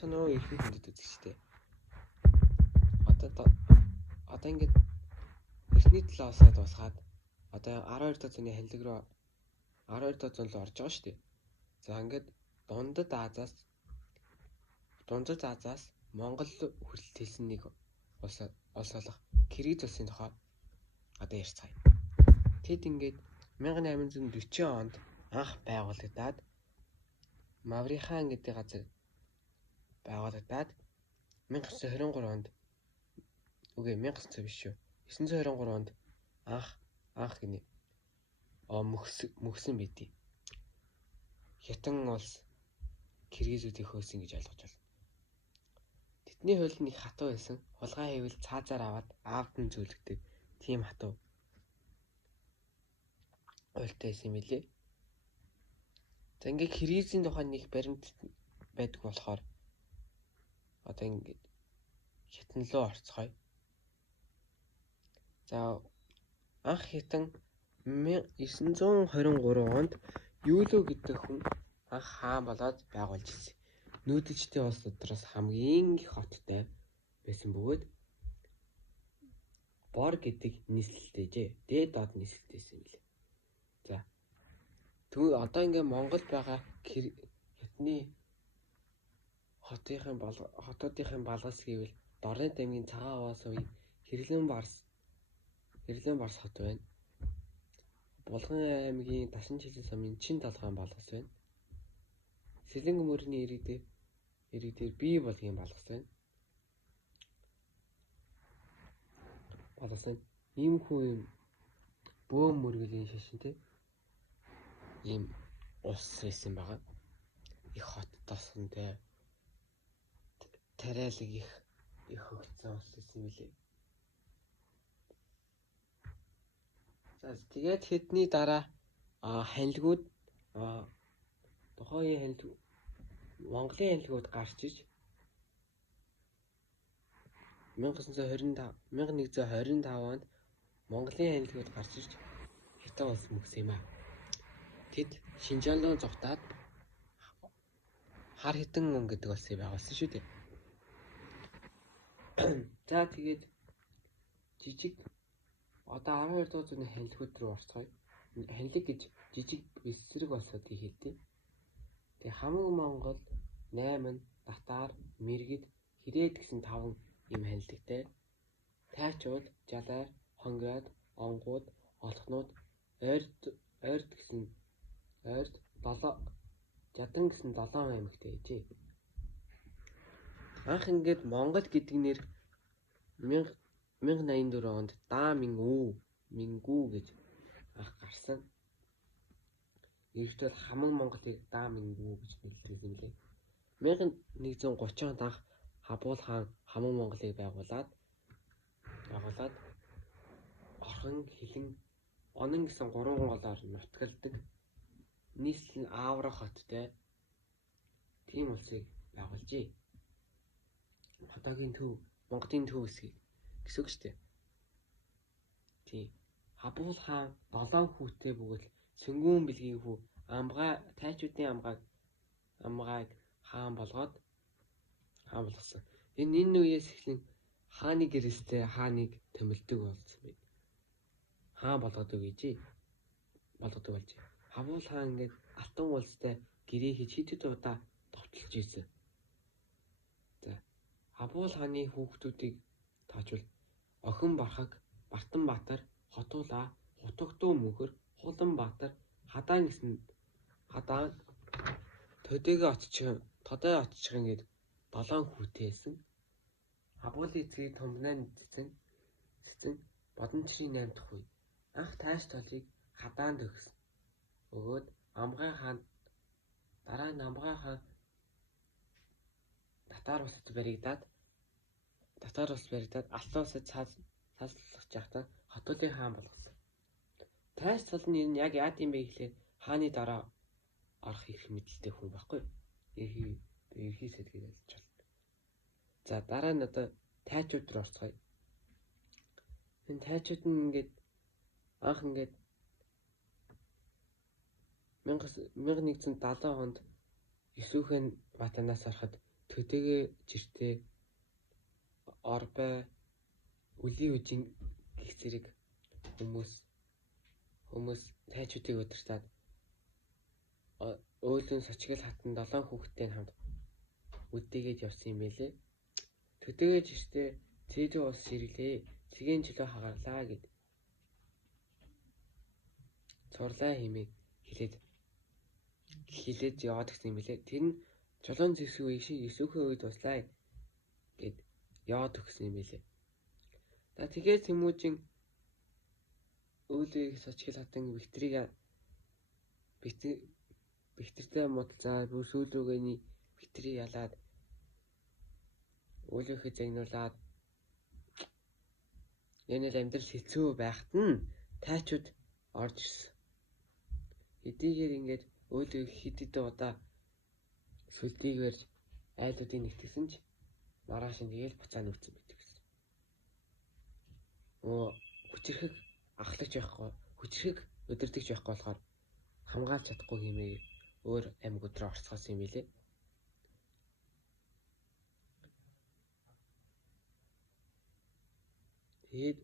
Санаа их хүндэт үзэгчтэй. Одоо ингээд эртний 7 сард босгаад одоо 12 дахь зууны ханилэг руу 12 дахь зуун руу орж байгаа шүү дээ. За ингээд Дундад Азаас Монгол хүртэл хэлсэн нэг улс болох Киргиз улсын тухай одоо ярьцгаая. Тэд ингээд 1840 онд анх байгуулагдаад Маврихаан гэдэг газар байгуулагдаад 1923 онд 1900 биш шүү. 923 онд анх гинэ мөхсөн байдий. Хятад улс Киргизүүдийг хөөсөн гэж ойлгож байна. Тэдний хууль нэг хатуу байсан. Хулгай хийвэл цаазаар аваад аавд нь зөвлөгдөг. Тийм хатуу хуультай байсан юм билээ. За ингээд Киргизийн тухай нэг баримт байдаг болохоор одоо ингээд хятад руу орцгоё. За анх хятад 923 онд Юлу гэдэг хүн анх хаан болоод байгуулж ирсэн. Нүүдэлчдийн улс дотроос хамгийн их хоттой байсан бөгөөд Бор гэдэг нийслэлтэйжээ. Дээд доод нийслэлтэйсэн юм лээ. За одоо ингээ Монголд байгаа хятадны хотуудын балгас гэвэл Дорны даймгийн цагаан овоо сувын Хэрлэн Барс хот байна. Булган аймгийн Дасан жилийн сумын Чин толгойн балгас байна. Сэлэнг мөрний ирэг дээр Бие болгын балгас байна. Ийм хүн бөөм мөргөлийн шашинтэй ийм улс байсан байгаа. Их хот тосгонтой тариалаг их хөгжсөн улс байсан билээ. За тэгээд хэдний дараа ханилгууд тухайн Монголын ханилгууд гарч иж 1925 онд Монголын ханилгууд гарч иж Хятад улс мөхсөн юм аа. Тэд Шинжаалын зугатаад хар хитэн өн гэдэг улсыг байгуулсан шүү дээ. За тэгээд жижиг одоо 12 дахь зууны ханилгууд руу орцгоё. Ханилэг гэж жижиг эсрэг улсуудыг хэлдэг. Тэгээ хамаг Монгол 8, Татар, Мэргэд, Хэрээд гэсэн 5 ийм ханилэгтэй. Тайчууд, Жалаар, Хонграад, Онгууд, Олхнууд, Жадан гэсэн 7 аймагтай ээжээ. Анх ингээд Монгол гэдэг нэр 1084 онд Даа Мингүү гэж анх гарсан. Eerтэл хамаг Монголыг Даа Мингүү гэж нэрлэсэн юм лээ. 1130 онд анх Хабуул хаан хамаг Монголыг байгуулад Орхон, Хилэн, Онон гэсэн 3 голоор нутгалдаг нийслэл нь Аавра хоттой тийм улсыг байгуулжээ. Одоогийн Монголын төв хэсгийг гэсэн үг шүү дээ. Тийм. Хабуул хаан 7 хүүтэй бөгөөд Сөнгүүн бэлгийн хүү Тайчуудын амгааг хаан болгосон. Энэ үеэс эхлэн хааны гэрээстэй хааныг томилдог болсон байна. Хаан болгодог болжээ. Хабуул хаан ингээд алтан улстай гэрээ хийж хэдэн удаа товтлж ирсэн. За Хабуул хааны хүүхдүүдийг таажвал Охин Бархаг, Бартан Баатар, Хотуулаа, Хутагдуу Мөнхөр, Хулан Баатар, Хадаан Тодай отчихын гээд 7 хүүтэй байсан. Хабуулын эцгийг Томбнаа цэцэн Бодончрын 8 дахь үе. Анх Тайш толыг Хадаанд өгсөн. Өгөөд дараа нь Амгай хаан Татар улсад баригдаад Алтан улсад цааслах жахтаа Хотуулын хаан болгосон. Тайш тол нь яг яад юм бэ гэхлээр хааны дараа орох эрх мэдэлтэй хүн байхгүй. Ерхий сэтгээд ялж байна. За дараа нь одоо тайчууд руу орцгоё. Энэ тайчууд нь ингээд анх ингээд 1170 онд Есүхэн Батанаас ороход төдийгүй жиртээ орбай үлийн үжин гэх зэрэг хүмүүс тайчуудыг удирдаад өөлөн сочгол хатан 7 хүүхэдтэй хамт үдээгээд явсан юм байлээ. Төдийгүй жиртээ цээжин ус ширэглээ. Цэгийн чөлөө хагарлаа гэд цурлаа хэмээн хэлээд яваад гисэн юм билээ. Тэр нь чулуун зэвсэг үеиг шиг эсвүүхээ үед туслаа гэд яваад өгсөн юм билээ. За тэгээд Тэмүүжин үүлийг сочгол хатан бихтэртэй муудалцаад бүр сүүл рүүгээний бихтрийг ялаад үүлийнхээ загнуулаад энэ л амьдрал хэцүү байхад нь тайчууд орж ирсэн. Хэдийгээр ингээд үүлийг хэд хэдэн удаа сүлдийг барьж айлуудыг нэгтгэсэн ч маргааш нь тэгэл буцаа нүүцсэн байдаг гэсэн. Хүчрэхэг ахлагч байхгүй, хүчрэхэг өдөртөгч байхгүй болохоор хамгаалж чадахгүй хэмээн өөр аймагуд руу орцгоосон юм билээ. Тэгээд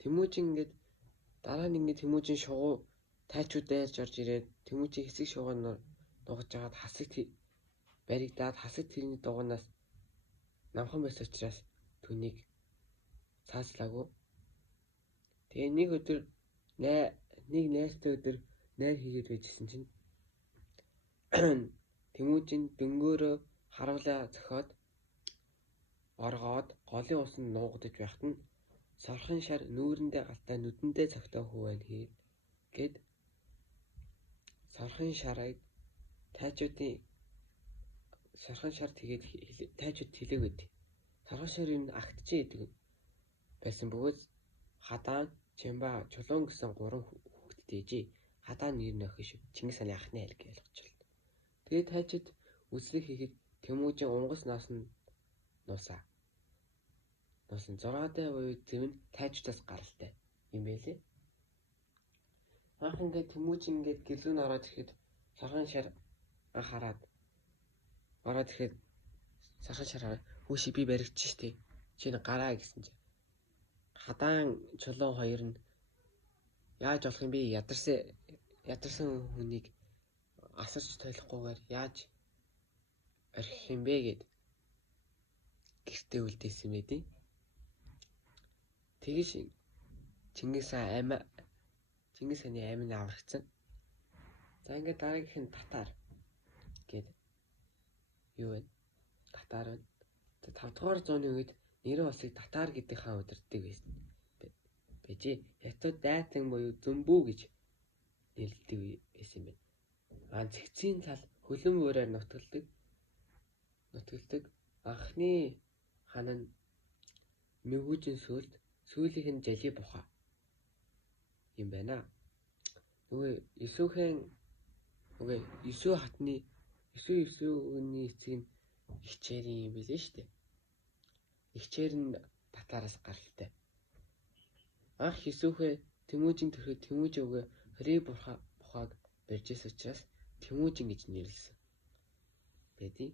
Тэмүүжин ингээд дараа нь ингээд Тэмүүжин шугуу тайчууд дайрж орж ирээд Тэмүүжин хэсэг шугууг нугаж жагаад баригдаад хасаг тэрний дугуйнаас намхан байсан учраас түүнийг цааслаагүй. Тэгээ нэг найртай өдөр найр хийгээд байжсэн чинь Тэмүүжин дөнгөөрөө харуулаа зохиод оргоод голын усанд нуугдаж байхад нь сорхон шар нүүрэндээ галтаа нүдэндээ цогтой хүү байна гээд сорхон шарыг тайчууд хэлээг өгдөө. Сорхон шар юм агтжээ гэдэг байсан бөгөөд хадаан, чимба, чулуун гэсэн 3 хүүхэдтэй ээжээ. Хадаан нэр нь охин шүү. Чингис хааны анхны айлг гэж ойлгочихлоо. Тэгээд тайчууд үсрэг хийхэд Тэмүүжин унгас нуусан 6-дай буюу зөв нь тайчуудаас гаралтай юм байлээ. Анх ингээд Тэмүүжин ингээд гэлрүү нь ороод ирэхэд сорхон шар анхаарад ороод ирэхэд сорхон шар хүүши би баригдчих штий. Чи гараа гэсэн чинь хадаан чулуун хоёр нь яаж болох юм бэ? Ядарсан хүнийг асарч тойлохгүйгээр яаж орхих юм бэ гэд гэртээ үлдээсэн мэдэв. Тэгэж Чингис хааны аймаг аврагдсан. За ингээд дараагийнх нь татар гэд юу вэ? Татар байна. 5 дугаар зууны үед нэрэн улсыг татар гэдэг хаан удирддаг байсан. Бэжээ. Хятад дайтан буюу зөмбүү гэж нэрлэдэг байсан юм байна. Цэгцийн тал хөлөн буураар нутагладаг. Анхны хан нь Мэгүүжин сүүлийнх нь Жали буха юм байна. Нөгөө Есүү хатны Есүүний эцэг нь Ихчээрийн юм билээ шүү дээ. Ихчээр нь татараас гаралтай. Анх Есүүхэ Тэмүүжин төрөхөд Тэмүүжин өгөө Хорий бухаг барьжээс учраас Тэмүүжин гэж нэрлэсэн байдیں۔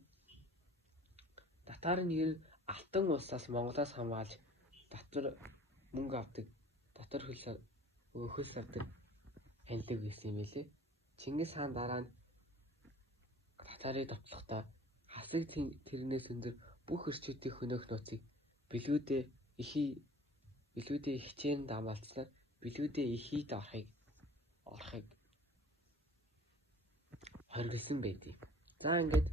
Татарын нэр Алтан улсаас Монголоос хамгаалж татвар мөнгө авдаг, татвар хөлс авдаг ханилэг байсан юм билээ. Чингис хаан дараа нь татарыг довтлохдоо хасаг тэрнээс өндөр бүх эрчүүдийн хөнөөх нууцыг билгүүдээ ихчээр нь дамаалцлаар билгүүдээ ихийд орохыг хоригдсан байдیں۔ За ингээд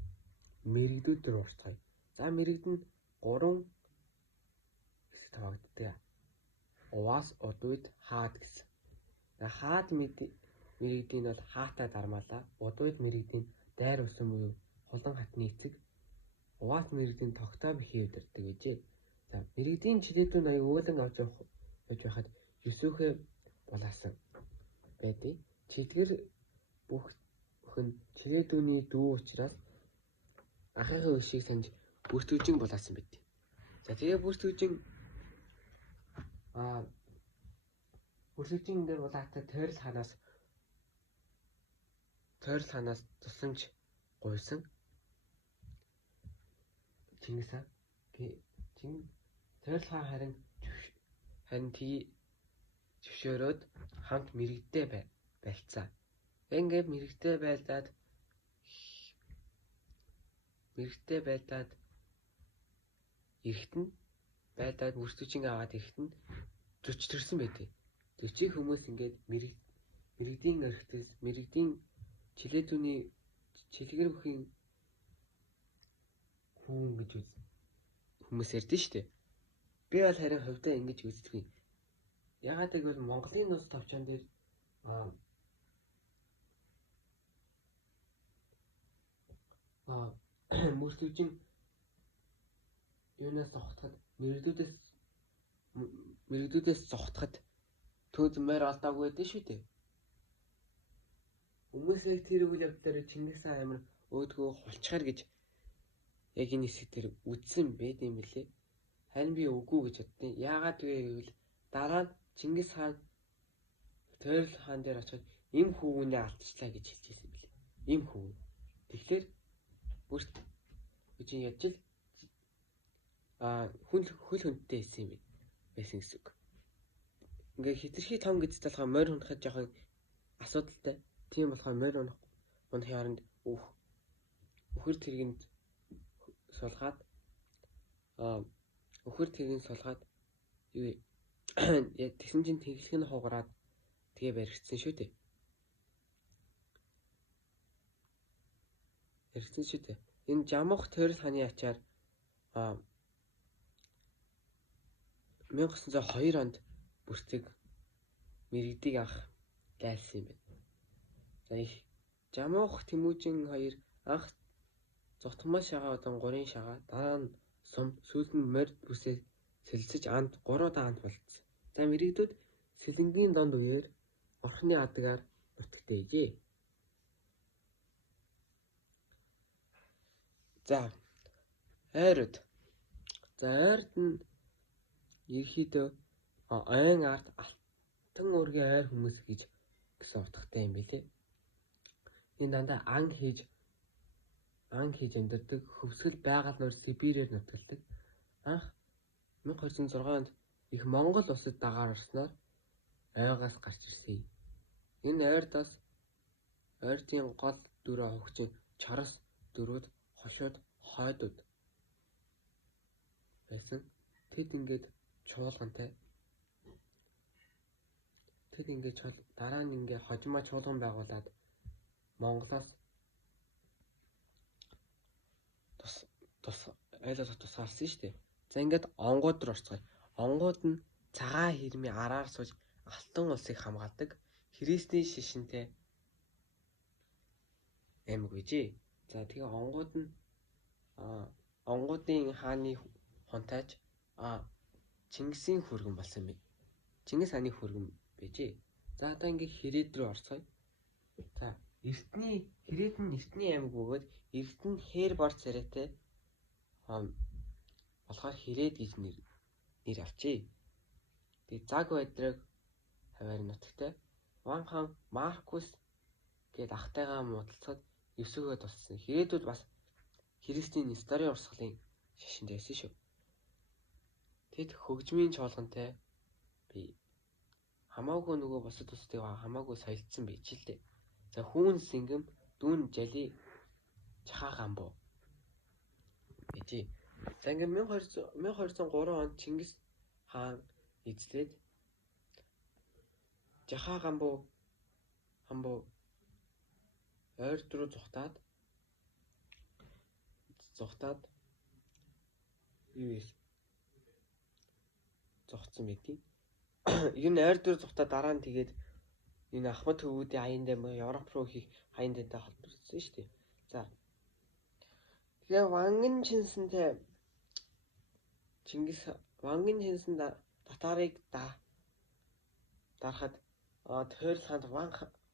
мэрэгдүүд рүү орцгоё. За мэрэгд нь 3 хэсэг тавагддаг. Уваас, удуйд, хаад гэсэн. Хаад мэрэгдийн бол хаатай дармаалаа. Удуйд мэрэгдийн дайр усан буюу хулан хатны эцэг. Уваас мэрэгдийн тогтоо бихий удирддаг гэжээ. За мэрэгдийн чилээдүүн аяг уулан авч байхад Есүүхэ булаасан байдیں۔ Чилгэр бүхэн чилээдүүний дүү учраас анхныхаа өшийг санаж бүртгүжин булаасан байдیں۔ За тэгээ бүртгүжин дээр булаатай Тойрол хаанаас тусламж гуйсан. Чингис хаан. Тойрол хаан харин зөвшөөрөөд хамт мэрэгдээ байлцсан. Ингээд мэрэгдээ байлдаад байлдаад мөрсөжин аваад ирэхэд нь 40 төрсэн байдیں۔ 40 хүмүүс ингээд мэрэгдийн орхитос мэрэгдийн чилэгэр бүхийн хүүн гэж хүмүүс ярьдэн штэ. Би бол харин хувьдаа ингэж үздэг юм. Ягаад гэвэл Монголын нус товчон дээр мөрсөжин юунаас зогтоход мэрэгдүүдээс зогтоход төөд морь алдаагүй байдэн шүү дээ. Хүмүүсээ тэр үйл явдлаар Чингис хаан амар өөдгөө хулчгаар гэж яг энэ хэсэг дээр үдсэн байд юм билээ. Харин би үгүй гэж боддیں۔ Яагаад вэ гэвэл дараа нь Чингис хаан Тойрол хаан дээр очиод им хүүгнээ алдчихлаа гэж хэлжсэн билээ. Им хүүг. Тэгэхээр бүрт үжин яж л хөл хүнтэй хэлсэн юм байсан гэсэн үг. Ингээ хитрхи том гэж талхаа морь унахад жоохон асуудалтай. Тийм болохоор морь унахын оронд өхөр тэргэнд сулгаад юу тэгсэн чинь тэглэх нь хугараад тэгээ баригдсан шүү дээ. Энэ Жамх Тойрол хааны ачаар 1902 онд бүртэг мэрэгдийг анх дайлсан юм байна. За их Жамх Тэмүүжин 2 анх зутмал шагаа удан 3 шагаа дараа нь сум сүүлд нь морь бүсээ сэлцэж анд 3 даанд болцсон. За мэрэгдүүд сэлэнгийн донд үеэр орхны адагаар нутагтай ижээ. За ойрод нь ерхийдөө ойн ард алтан уургийн ойр хүмүүс гэсэн утгатай юм билээ. Энэ дандаа ан хийж амьдардаг хөвсгөл байгаль нуур Сибирээр нутгалдаг. Анх 1206 онд их Монгол улсад дагаар орсноор ойгоос гарч ирсэн. Энэ ойрдын гол дөрөв хөгжин Чорос дөрүүд хошууд хойдууд байсан. Тэд ингээд чуулгантай. Дараа нь ингээд хожимоо чуулган байгуулад Монголоос тусгаарсан шүү дээ. За ингээд онгууд руу орцгоё. Онгууд нь цагаан хэрмийн араар сууж алтан улсыг хамгаалдаг христийн шишинтэй аймаг bijээ. За тэгээ онгуудын хааны хунтайч Чингисийн хүргэн болсон юм. Чингис хааны хүргэн bijээ. За одоо ингээд Хэрээд рүү орцгоё. За Хэрээд нь эртний аймаг бөгөөд эрдэнэ хээр бор царайтай болохоор Хэрээд гэж нэр авчээ. Тэгээ Заг байдраг хаваар нутагтай Ван хаан Маркус гээд ахтайгаа муудалцахад Есүгөө туссан. Хэрээдүүд бас христийн Несторын урсгалын шашинд байсан шүү. Тэд хөгжмийн чуулгантай би хамаагүй нөгөө бусад улсуудаа хамаагүй соёлцсон байж л дээ. За хүүн сэнгэм дүүн жали жахаа гамбуу bijээ. За ингээм 1203 онд Чингис хаан эзлээд жахаа гамбуу ойрд руу зүхтаад зогцсон байдیں۔ Ер нь ойрд руу зүхтаад дараа нь тэгээд энэ Ахмад хөвгүүдийн аяндаа Европ руу хийх аяндаа холбогдсон шүү дээ. За тэгээ Ванган Чинсэн татарыг дарахад Тойрол хаанд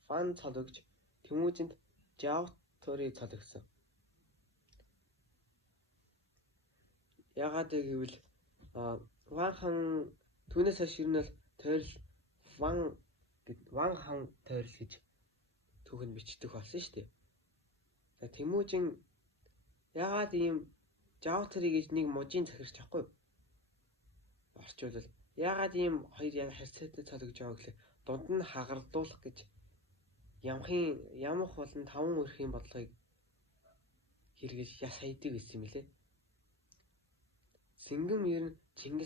Ван цологж Тэмүүжинд Жаавтурыг цологсон. Яагаад гэвэл Ван хаан түүнээс хойш ер нь бол Тойрол Ван хаан Тойрол гэж түүхэнд бичдэг болсон шүү дээ. За Тэмүүжин яагаад ийм Жаутри гэж нэг мужийн захирч ахгүй юу? Орчуулвал яагаад ийм хоёр харьцаатай цолгож байгаа гэхлээр дунд нь хагардуулах гэж ямах болон таван өрхийн бодлогыг хэрэгж яс хайдаг байсан юм лээ. Сэнгэм ер нь Чингис